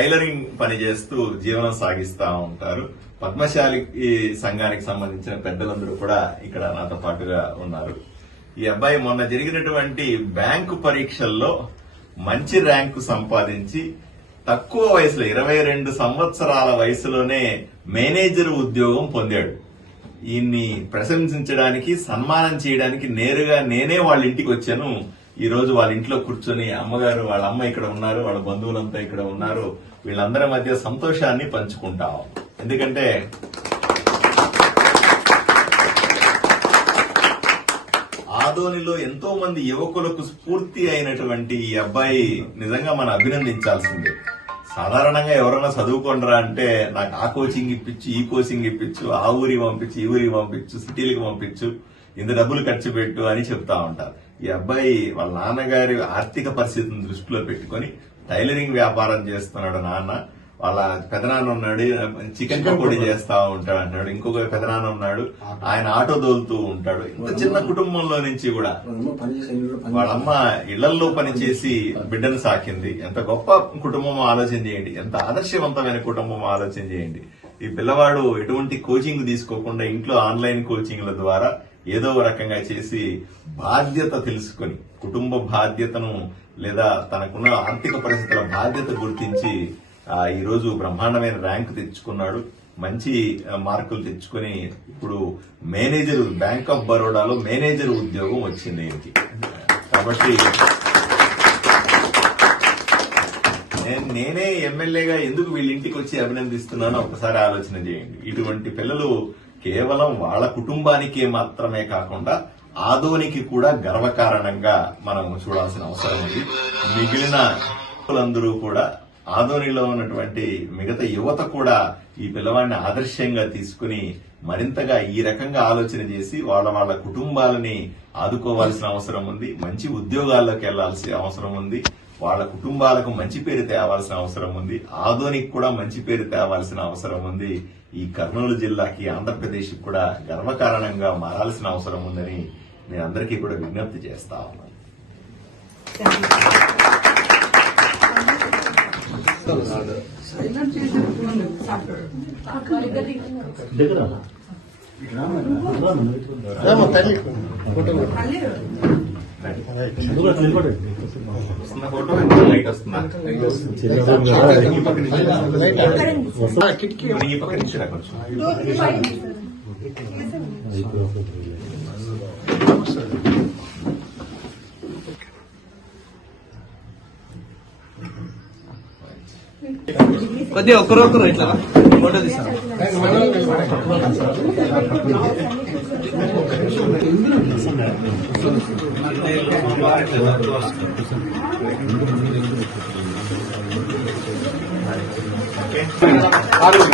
Tailoring పని చేస్తూ జీవనం సాగిస్తా ఉంటారు. పద్మశాలి సంఘానికి సంబంధించిన పెద్దలందరూ కూడా ఇక్కడ నాతో పాటుగా ఉన్నారు. ఈ అబ్బాయి మొన్న జరిగినటువంటి బ్యాంకు పరీక్షల్లో మంచి ర్యాంకు సంపాదించి తక్కువ వయసులో 22 సంవత్సరాల వయసులోనే మేనేజర్ ఉద్యోగం పొందాడు. ఈయన్ని ప్రశంసించడానికి, సన్మానం చేయడానికి నేరుగా నేనే వాళ్ళ ఇంటికి వచ్చాను. ఈ రోజు వాళ్ళ ఇంట్లో కూర్చొని అమ్మగారు, వాళ్ళ అమ్మ ఇక్కడ ఉన్నారు, వాళ్ళ బంధువులంతా ఇక్కడ ఉన్నారు. వీళ్ళందరి మధ్య సంతోషాన్ని పంచుకుంటాం. ఎందుకంటే ఆదోనిలో ఎంతో మంది యువకులకు స్ఫూర్తి అయినటువంటి ఈ అబ్బాయి నిజంగా మనం అభినందించాల్సిందే. సాధారణంగా ఎవరైనా చదువుకోండిరా అంటే నాకు ఆ కోచింగ్ ఇప్పించు, ఈ కోచింగ్ ఇప్పించు, ఆ ఊరికి పంపించు, ఈ ఊరికి పంపించు, సిటీలకు పంపించు, ఇంత డబ్బులు ఖర్చు పెట్టు అని చెప్తా ఉంటారు. ఈ అబ్బాయి వాళ్ళ నాన్నగారి ఆర్థిక పరిస్థితిని దృష్టిలో పెట్టుకుని టైలరింగ్ వ్యాపారం చేస్తున్నాడు నాన్న. వాళ్ళ పెదనాన్న ఉన్నాడు, చికెన్ పకోడీ చేస్తా ఉంటాడు అంటాడు. ఇంకొక పెదనాన్న ఉన్నాడు, ఆయన ఆటో దోలుతూ ఉంటాడు. ఇంత చిన్న కుటుంబంలో నుంచి కూడా వాళ్ళమ్మ ఇళ్లలో పనిచేసి బిడ్డను సాకింది. ఎంత గొప్ప కుటుంబం ఆలోచన చేయండి, ఎంత ఆదర్శవంతమైన కుటుంబం ఆలోచన చేయండి. ఈ పిల్లవాడు ఎటువంటి కోచింగ్ తీసుకోకుండా ఇంట్లో ఆన్లైన్ కోచింగ్ల ద్వారా ఏదో రకంగా చేసి బాధ్యత తెలుసుకొని, కుటుంబ బాధ్యతను లేదా తనకున్న ఆర్థిక పరిస్థితుల బాధ్యత గుర్తించి ఈ రోజు బ్రహ్మాండమైన ర్యాంక్ తెచ్చుకున్నాడు. మంచి మార్కులు తెచ్చుకుని ఇప్పుడు మేనేజర్, బ్యాంక్ ఆఫ్ బరోడాలో మేనేజర్ ఉద్యోగం వచ్చింది ఆయనకి. కాబట్టి నేనే ఎమ్మెల్యేగా ఎందుకు వీళ్ళ ఇంటికి వచ్చి అభినందిస్తున్నానో ఒకసారి ఆలోచన చేయండి. ఇటువంటి పిల్లలు కేవలం వాళ్ళ కుటుంబానికే మాత్రమే కాకుండా ఆదోనికి కూడా గర్వకారణంగా మనం చూడాల్సిన అవసరం ఉంది. మిగిలిన అందరూ కూడా, ఆదోనిలో ఉన్నటువంటి మిగతా యువత కూడా ఈ పిల్లవాడిని ఆదర్శంగా తీసుకుని మరింతగా ఈ రకంగా ఆలోచన చేసి వాళ్ళ కుటుంబాలని ఆదుకోవాల్సిన అవసరం ఉంది. మంచి ఉద్యోగాల్లోకి వెళ్లాల్సిన అవసరం ఉంది. వాళ్ళ కుటుంబాలకు మంచి పేరు తేవాల్సిన అవసరం ఉంది. ఆదోనికి కూడా మంచి పేరు తేవాల్సిన అవసరం ఉంది. ఈ కర్నూలు జిల్లాకి, ఆంధ్రప్రదేశ్ కూడా గర్వకారణంగా మారాల్సిన అవసరం ఉందని నేను అందరికీ కూడా విజ్ఞప్తి చేస్తా ఉన్నాను. ఫోటో లైట్ వస్తుందా? ఈ పక్క నుంచి రాకొచ్చు. కొద్దిగా ఒకరొకరు ఇట్లా ఫోటో తీస్తాను. అవునా?